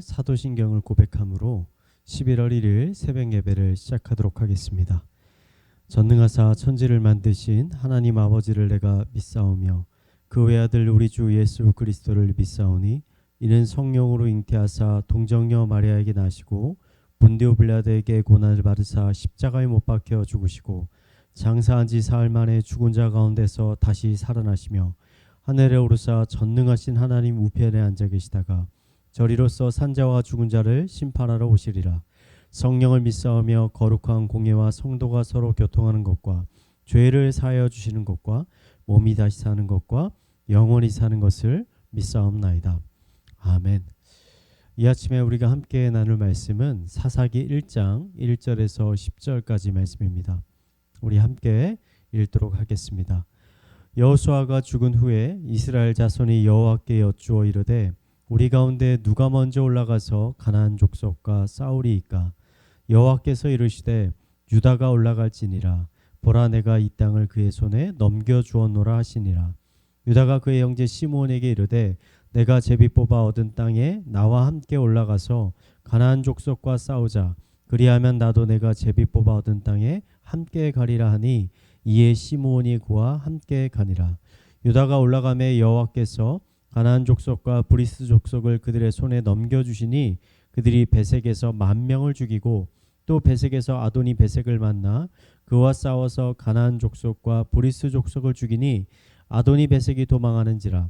함께 사도신경을 고백함으로 11월 1일 새벽 예배를 시작하도록 하겠습니다. 전능하사 천지를 만드신 하나님 아버지를 내가 믿사오며 그 외아들 우리 주 예수 그리스도를 믿사오니 이는 성령으로 잉태하사 동정녀 마리아에게 나시고 본디오 빌라도에게 고난을 받으사 십자가에 못 박혀 죽으시고 장사한 지 사흘 만에 죽은 자 가운데서 다시 살아나시며 하늘에 오르사 전능하신 하나님 우편에 앉아 계시다가 저리로서 산자와 죽은 자를 심판하러 오시리라. 성령을 믿사오며 거룩한 공예와 성도가 서로 교통하는 것과 죄를 사하여 주시는 것과 몸이 다시 사는 것과 영원히 사는 것을 믿사옵나이다. 아멘. 이 아침에 우리가 함께 나눌 말씀은 사사기 1장 1절에서 10절까지 말씀입니다. 우리 함께 읽도록 하겠습니다. 여호수아가 죽은 후에 이스라엘 자손이 여호와께 여쭈어 이르되 우리 가운데 누가 먼저 올라가서 가나안 족속과 싸우리이까? 여호와께서 이르시되 유다가 올라갈지니라. 보라, 내가 이 땅을 그의 손에 넘겨 주었노라 하시니라. 유다가 그의 형제 시므온에게 이르되 내가 제비 뽑아 얻은 땅에 나와 함께 올라가서 가나안 족속과 싸우자. 그리하면 나도 내가 제비 뽑아 얻은 땅에 함께 가리라 하니 이에 시므온이 그와 함께 가니라. 유다가 올라가매 여호와께서 가나안 족속과 브리스 족속을 그들의 손에 넘겨주시니 그들이 베색에서 10,000명을 죽이고 또 베색에서 아도니 베색을 만나 그와 싸워서 가나안 족속과 브리스 족속을 죽이니 아도니 베색이 도망하는지라.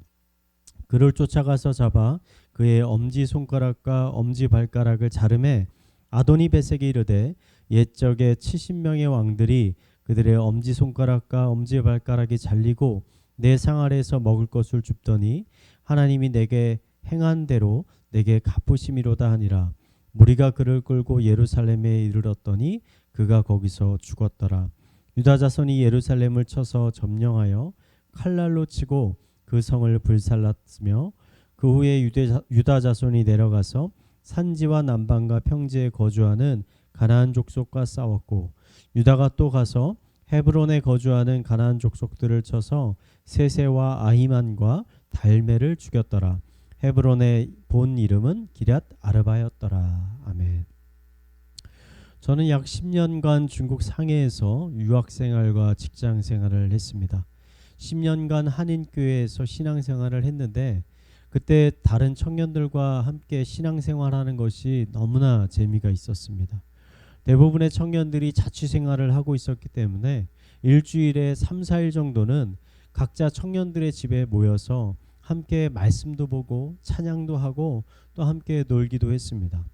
그를 쫓아가서 잡아 그의 엄지손가락과 엄지발가락을 자르매 아도니 베색이 이르되 옛적에 70명의 왕들이 그들의 엄지손가락과 엄지발가락이 잘리고 내 상 아래에서 먹을 것을 줍더니 하나님이 내게 행한 대로 내게 갚으심이로다 하니라. 무리가 그를 끌고 예루살렘에 이르렀더니 그가 거기서 죽었더라. 유다 자손이 예루살렘을 쳐서 점령하여 칼날로 치고 그 성을 불살랐으며 그 후에 유다 자손이 내려가서 산지와 남방과 평지에 거주하는 가나안 족속과 싸웠고 유다가 또 가서 헤브론에 거주하는 가나안 족속들을 쳐서 세세와 아히만과 달메를 죽였더라. 헤브론의 본 이름은 기럇 아르바였더라. 아멘. 저는 약 10년간 중국 상해에서 유학생활과 직장생활을 했습니다. 10년간 한인교회에서 신앙생활을 했는데 그때 다른 청년들과 함께 신앙생활하는 것이 너무나 재미가 있었습니다. 대부분의 청년들이 자취생활을 하고 있었기 때문에 일주일에 3, 4일 정도는 각자 청년들의 집에 모여서 함께 말씀도 보고 찬양도 하고 또 함께 놀기도 했습니다.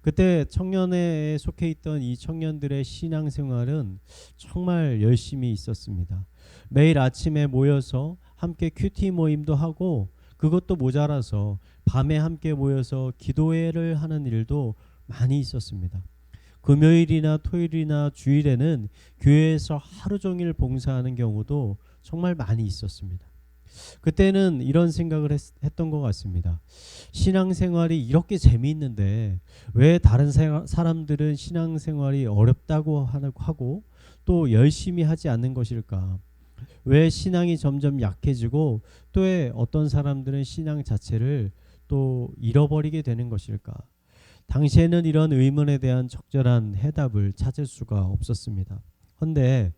그때 청년회에 속해 있던 이 청년들의 신앙생활은 정말 열심히 있었습니다. 매일 아침에 모여서 함께 큐티 모임도 하고 그것도 모자라서 밤에 함께 모여서 기도회를 하는 일도 많이 있었습니다. 금요일이나 토요일이나 주일에는 교회에서 하루 종일 봉사하는 경우도 정말 많이 있었습니다. 그때는 이런 생각을 했던 것 같습니다. 신앙생활이 이렇게 재미있는데 왜 다른 사람들은 신앙생활이 어렵다고 하고 또 열심히 하지 않는 것일까? 왜 신앙이 점점 약해지고 또 왜 어떤 사람들은 신앙 자체를 또 잃어버리게 되는 것일까? 당시에는 이런 의문에 대한 적절한 해답을 찾을 수가 없었습니다. 그런데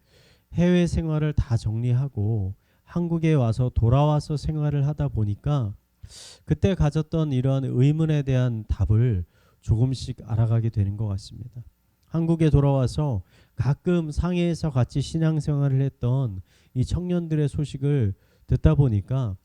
해외 생활을 다 정리하고 한국에 와서 돌아와서 생활을 하다 보니까 그때 가졌던 이러한 의문에 대한 답을 조금씩 알아가게 되는 것 같습니다. 한국에 돌아와서 가끔 상해에서 같이 신앙생활을 했던 이 청년들의 소식을 듣다 보니까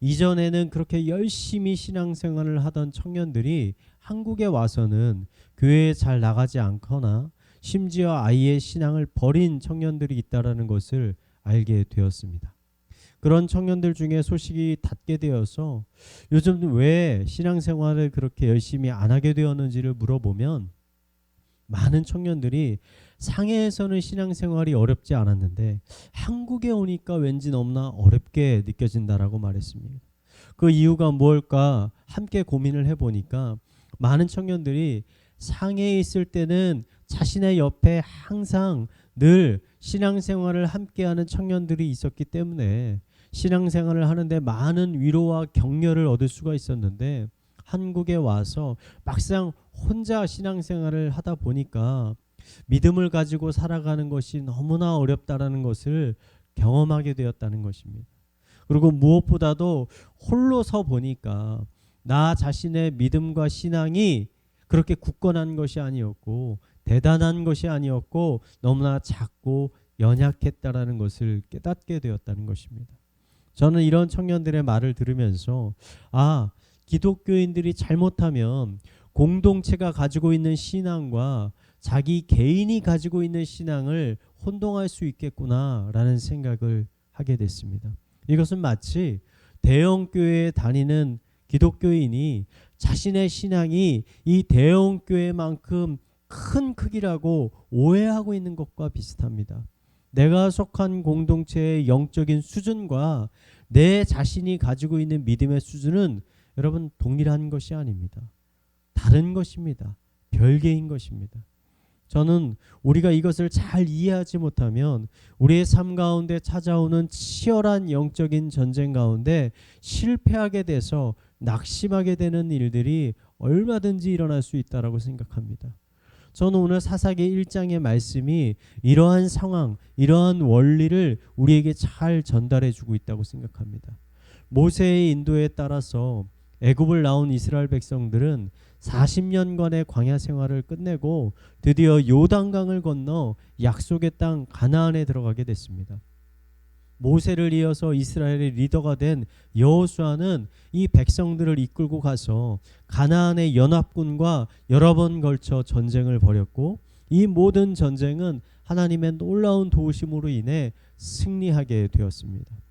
이전에는 그렇게 열심히 신앙생활을 하던 청년들이 한국에 와서는 교회에 잘 나가지 않거나 심지어 아예 신앙을 버린 청년들이 있다는 것을 알게 되었습니다. 그런 청년들 중에 소식이 닿게 되어서 요즘 왜 신앙생활을 그렇게 열심히 안 하게 되었는지를 물어보면 많은 청년들이 상해에서는 신앙생활이 어렵지 않았는데 한국에 오니까 왠지 너무나 어렵게 느껴진다라고 말했습니다. 그 이유가 뭘까 함께 고민을 해보니까 많은 청년들이 상해에 있을 때는 자신의 옆에 항상 늘 신앙생활을 함께하는 청년들이 있었기 때문에 신앙생활을 하는데 많은 위로와 격려를 얻을 수가 있었는데 한국에 와서 막상 혼자 신앙생활을 하다 보니까 믿음을 가지고 살아가는 것이 너무나 어렵다라는 것을 경험하게 되었다는 것입니다. 그리고 무엇보다도 홀로 서 보니까 나 자신의 믿음과 신앙이 그렇게 굳건한 것이 아니었고 대단한 것이 아니었고 너무나 작고 연약했다라는 것을 깨닫게 되었다는 것입니다. 저는 이런 청년들의 말을 들으면서 기독교인들이 잘못하면 공동체가 가지고 있는 신앙과 자기 개인이 가지고 있는 신앙을 혼동할 수 있겠구나라는 생각을 하게 됐습니다. 이것은 마치 대형 교회에 다니는 기독교인이 자신의 신앙이 이 대형 교회만큼 큰 크기라고 오해하고 있는 것과 비슷합니다. 내가 속한 공동체의 영적인 수준과 내 자신이 가지고 있는 믿음의 수준은 여러분 동일한 것이 아닙니다. 다른 것입니다. 별개인 것입니다. 저는 우리가 이것을 잘 이해하지 못하면 우리의 삶 가운데 찾아오는 치열한 영적인 전쟁 가운데 실패하게 돼서 낙심하게 되는 일들이 얼마든지 일어날 수 있다고 생각합니다. 저는 오늘 사사기 1장의 말씀이 이러한 상황, 이러한 원리를 우리에게 잘 전달해 주고 있다고 생각합니다. 모세의 인도에 따라서 애굽을 나온 이스라엘 백성들은 40년간의 광야 생활을 끝내고 드디어 요단강을 건너 약속의 땅 가나안에 들어가게 됐습니다. 모세를 이어서 이스라엘의 리더가 된 여호수아는 이 백성들을 이끌고 가서 가나안의 연합군과 여러 번 걸쳐 전쟁을 벌였고 이 모든 전쟁은 하나님의 놀라운 도우심으로 인해 승리하게 되었습니다.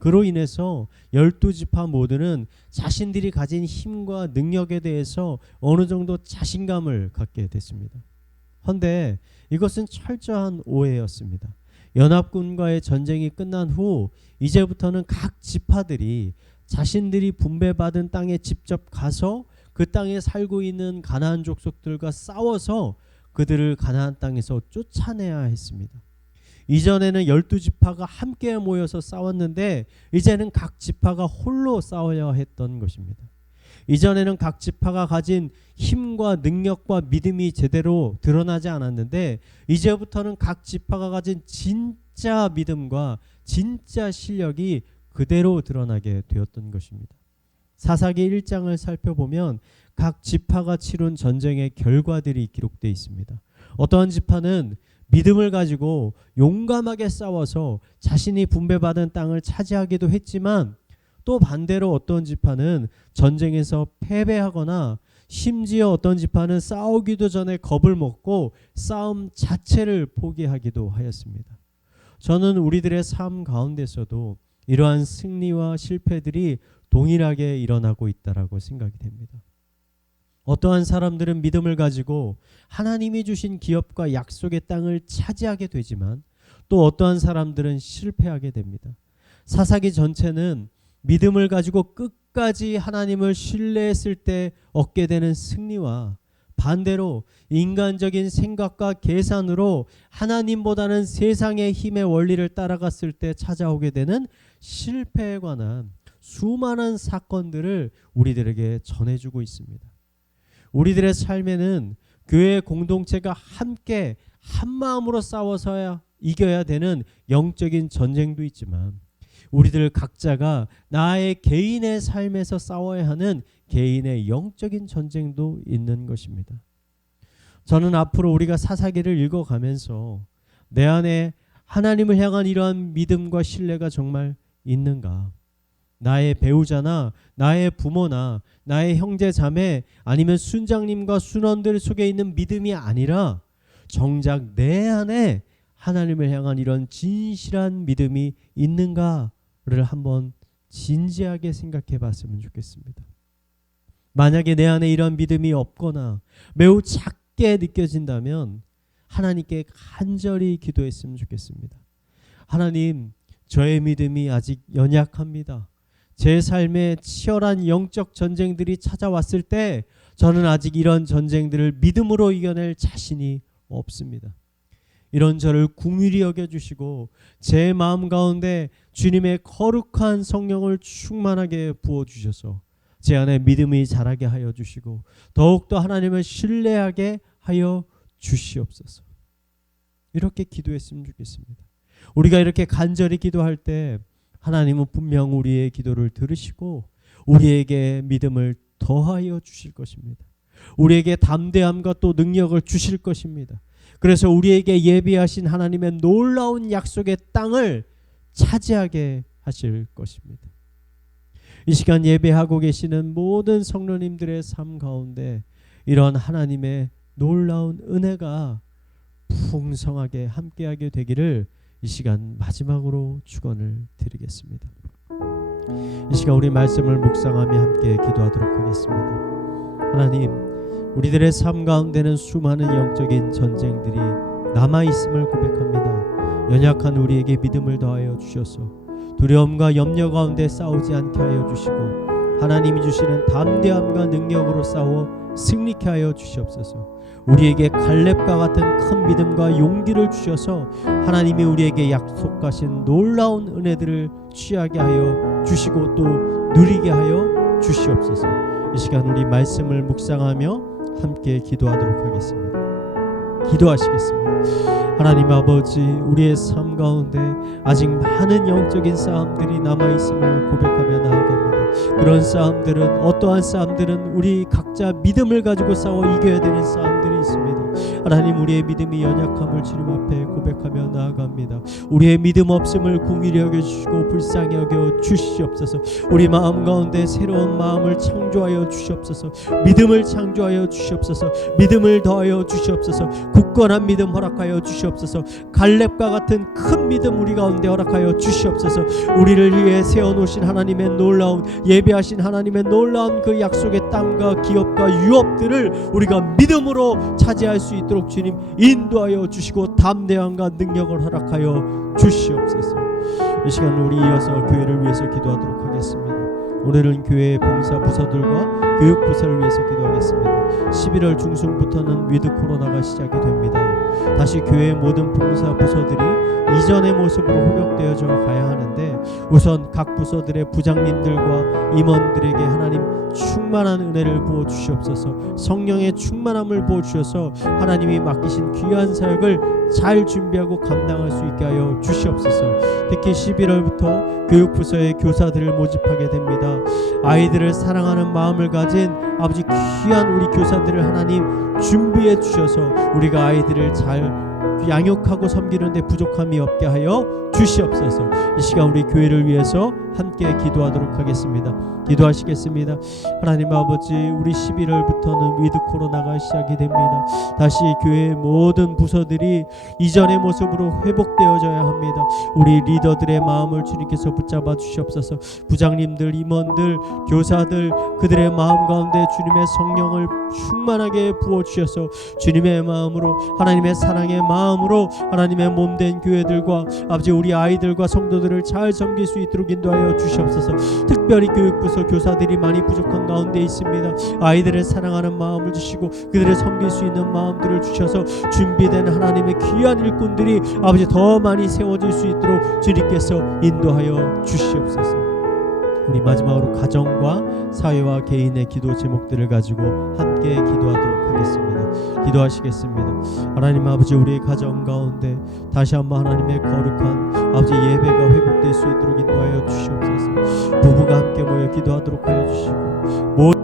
그로 인해서 12지파 모두는 자신들이 가진 힘과 능력에 대해서 어느 정도 자신감을 갖게 됐습니다. 그런데 이것은 철저한 오해였습니다. 연합군과의 전쟁이 끝난 후 이제부터는 각 지파들이 자신들이 분배받은 땅에 직접 가서 그 땅에 살고 있는 가나안 족속들과 싸워서 그들을 가나안 땅에서 쫓아내야 했습니다. 이전에는 12지파가 함께 모여서 싸웠는데 이제는 각 지파가 홀로 싸워야 했던 것입니다. 이전에는 각 지파가 가진 힘과 능력과 믿음이 제대로 드러나지 않았는데 이제부터는 각 지파가 가진 진짜 믿음과 진짜 실력이 그대로 드러나게 되었던 것입니다. 사사기 1장을 살펴보면 각 지파가 치룬 전쟁의 결과들이 기록되어 있습니다. 어떠한 지파는 믿음을 가지고 용감하게 싸워서 자신이 분배받은 땅을 차지하기도 했지만 또 반대로 어떤 지파는 전쟁에서 패배하거나 심지어 어떤 지파는 싸우기도 전에 겁을 먹고 싸움 자체를 포기하기도 하였습니다. 저는 우리들의 삶 가운데서도 이러한 승리와 실패들이 동일하게 일어나고 있다라고 생각이 됩니다. 어떠한 사람들은 믿음을 가지고 하나님이 주신 기업과 약속의 땅을 차지하게 되지만 또 어떠한 사람들은 실패하게 됩니다. 사사기 전체는 믿음을 가지고 끝까지 하나님을 신뢰했을 때 얻게 되는 승리와 반대로 인간적인 생각과 계산으로 하나님보다는 세상의 힘의 원리를 따라갔을 때 찾아오게 되는 실패에 관한 수많은 사건들을 우리들에게 전해주고 있습니다. 우리들의 삶에는 교회 공동체가 함께 한마음으로 싸워서야 이겨야 되는 영적인 전쟁도 있지만 우리들 각자가 나의 개인의 삶에서 싸워야 하는 개인의 영적인 전쟁도 있는 것입니다. 저는 앞으로 우리가 사사기를 읽어가면서 내 안에 하나님을 향한 이러한 믿음과 신뢰가 정말 있는가? 나의 배우자나 나의 부모나 나의 형제 자매 아니면 순장님과 순원들 속에 있는 믿음이 아니라 정작 내 안에 하나님을 향한 이런 진실한 믿음이 있는가를 한번 진지하게 생각해 봤으면 좋겠습니다. 만약에 내 안에 이런 믿음이 없거나 매우 작게 느껴진다면 하나님께 간절히 기도했으면 좋겠습니다. 하나님, 저의 믿음이 아직 연약합니다. 제 삶에 치열한 영적 전쟁들이 찾아왔을 때 저는 아직 이런 전쟁들을 믿음으로 이겨낼 자신이 없습니다. 이런 저를 긍휼히 여겨주시고 제 마음 가운데 주님의 거룩한 성령을 충만하게 부어주셔서 제 안에 믿음이 자라게 하여 주시고 더욱더 하나님을 신뢰하게 하여 주시옵소서. 이렇게 기도했으면 좋겠습니다. 우리가 이렇게 간절히 기도할 때 하나님은 분명 우리의 기도를 들으시고 우리에게 믿음을 더하여 주실 것입니다. 우리에게 담대함과 또 능력을 주실 것입니다. 그래서 우리에게 예비하신 하나님의 놀라운 약속의 땅을 차지하게 하실 것입니다. 이 시간 예배하고 계시는 모든 성도님들의 삶 가운데 이런 하나님의 놀라운 은혜가 풍성하게 함께하게 되기를 이 시간 마지막으로 축원을 드리겠습니다. 이 시간 우리 말씀을 묵상하며 함께 기도하도록 하겠습니다. 하나님, 우리들의 삶 가운데는 수많은 영적인 전쟁들이 남아있음을 고백합니다. 연약한 우리에게 믿음을 더하여 주셔서 두려움과 염려 가운데 싸우지 않게 하여 주시고 하나님이 주시는 담대함과 능력으로 싸워 승리케 하여 주시옵소서. 우리에게 갈렙과 같은 큰 믿음과 용기를 주셔서 하나님이 우리에게 약속하신 놀라운 은혜들을 취하게 하여 주시고 또 누리게 하여 주시옵소서. 이 시간 우리 말씀을 묵상하며 함께 기도하도록 하겠습니다. 기도하시겠습니다. 하나님 아버지, 우리의 삶 가운데 아직 많은 영적인 싸움들이 남아있음을 고백하며 나아갑니다. 그런 싸움들은, 어떠한 싸움들은 우리 각자 믿음을 가지고 싸워 이겨야 되는 싸움들이 있습니다. 하나님, 우리의 믿음이 연약함을 주님 앞에 고백하며 나아갑니다. 우리의 믿음 없음을 긍휼히 여겨주시고 불쌍히 여겨 주시옵소서. 우리 마음 가운데 새로운 마음을 창조하여 주시옵소서. 믿음을 창조하여 주시옵소서. 믿음을 더하여 주시옵소서. 굳건한 믿음 허락하여 주시옵소서. 갈렙과 같은 큰 믿음 우리 가운데 허락하여 주시옵소서. 우리를 위해 세워놓으신 하나님의 놀라운, 예배하신 하나님의 놀라운 그 약속의 땅과 기업과 유업들을 우리가 믿음으로 차지할 수 있도록 주님 인도하여 주시고 담대함과 능력을 허락하여 주시옵소서. 이 시간 우리 이어서 교회를 위해서 기도하도록 하겠습니다. 오늘은 교회의 봉사 부서들과 교육 부서를 위해서 기도하겠습니다. 11월 중순부터는 위드 코로나가 시작이 됩니다. 다시 교회의 모든 봉사 부서들이 이전의 모습으로 회복되어져 가야 하는데 우선 각 부서들의 부장님들과 임원들에게 하나님 충만한 은혜를 부어 주시옵소서. 성령의 충만함을 부어 주셔서 하나님이 맡기신 귀한 사역을 잘 준비하고 감당할 수 있게 하여 주시옵소서. 특히 11월부터 교육부서의 교사들을 모집하게 됩니다. 아이들을 사랑하는 마음을 가진 아버지 귀한 우리 교사들을 하나님 준비해 주셔서 우리가 아이들을 잘 양육하고 섬기는 데 부족함이 없게 하여 주시옵소서. 이 시간 우리 교회를 위해서 함께 기도하도록 하겠습니다. 기도하시겠습니다. 하나님 아버지, 우리 11월부터는 위드 코로나가 시작이 됩니다. 다시 교회의 모든 부서들이 이전의 모습으로 회복되어져야 합니다. 우리 리더들의 마음을 주님께서 붙잡아 주시옵소서. 부장님들, 임원들, 교사들, 그들의 마음 가운데 주님의 성령을 충만하게 부어주셔서 주님의 마음으로, 하나님의 사랑의 마음으로 하나님의 몸된 교회들과 아버지 우리 아이들과 성도들을 잘 섬길 수 있도록 인도하여 주시옵소서. 특별히 교육부서 교사들이 많이 부족한 가운데 있습니다. 아이들을 사랑하는 마음을 주시고 그들을 섬길 수 있는 마음들을 주셔서 준비된 하나님의 귀한 일꾼들이 아버지 더 많이 세워질 수 있도록 주님께서 인도하여 주시옵소서. 우리 마지막으로 가정과 사회와 개인의 기도 제목들을 가지고 함께 기도하도록 하겠습니다. 기도하시겠습니다. 하나님 아버지, 우리의 가정 가운데 다시 한번 하나님의 거룩한 아버지 예배가 회복될 수 있도록 인도하여 주시옵소서. 부부가 함께 모여 기도하도록 하여 주시고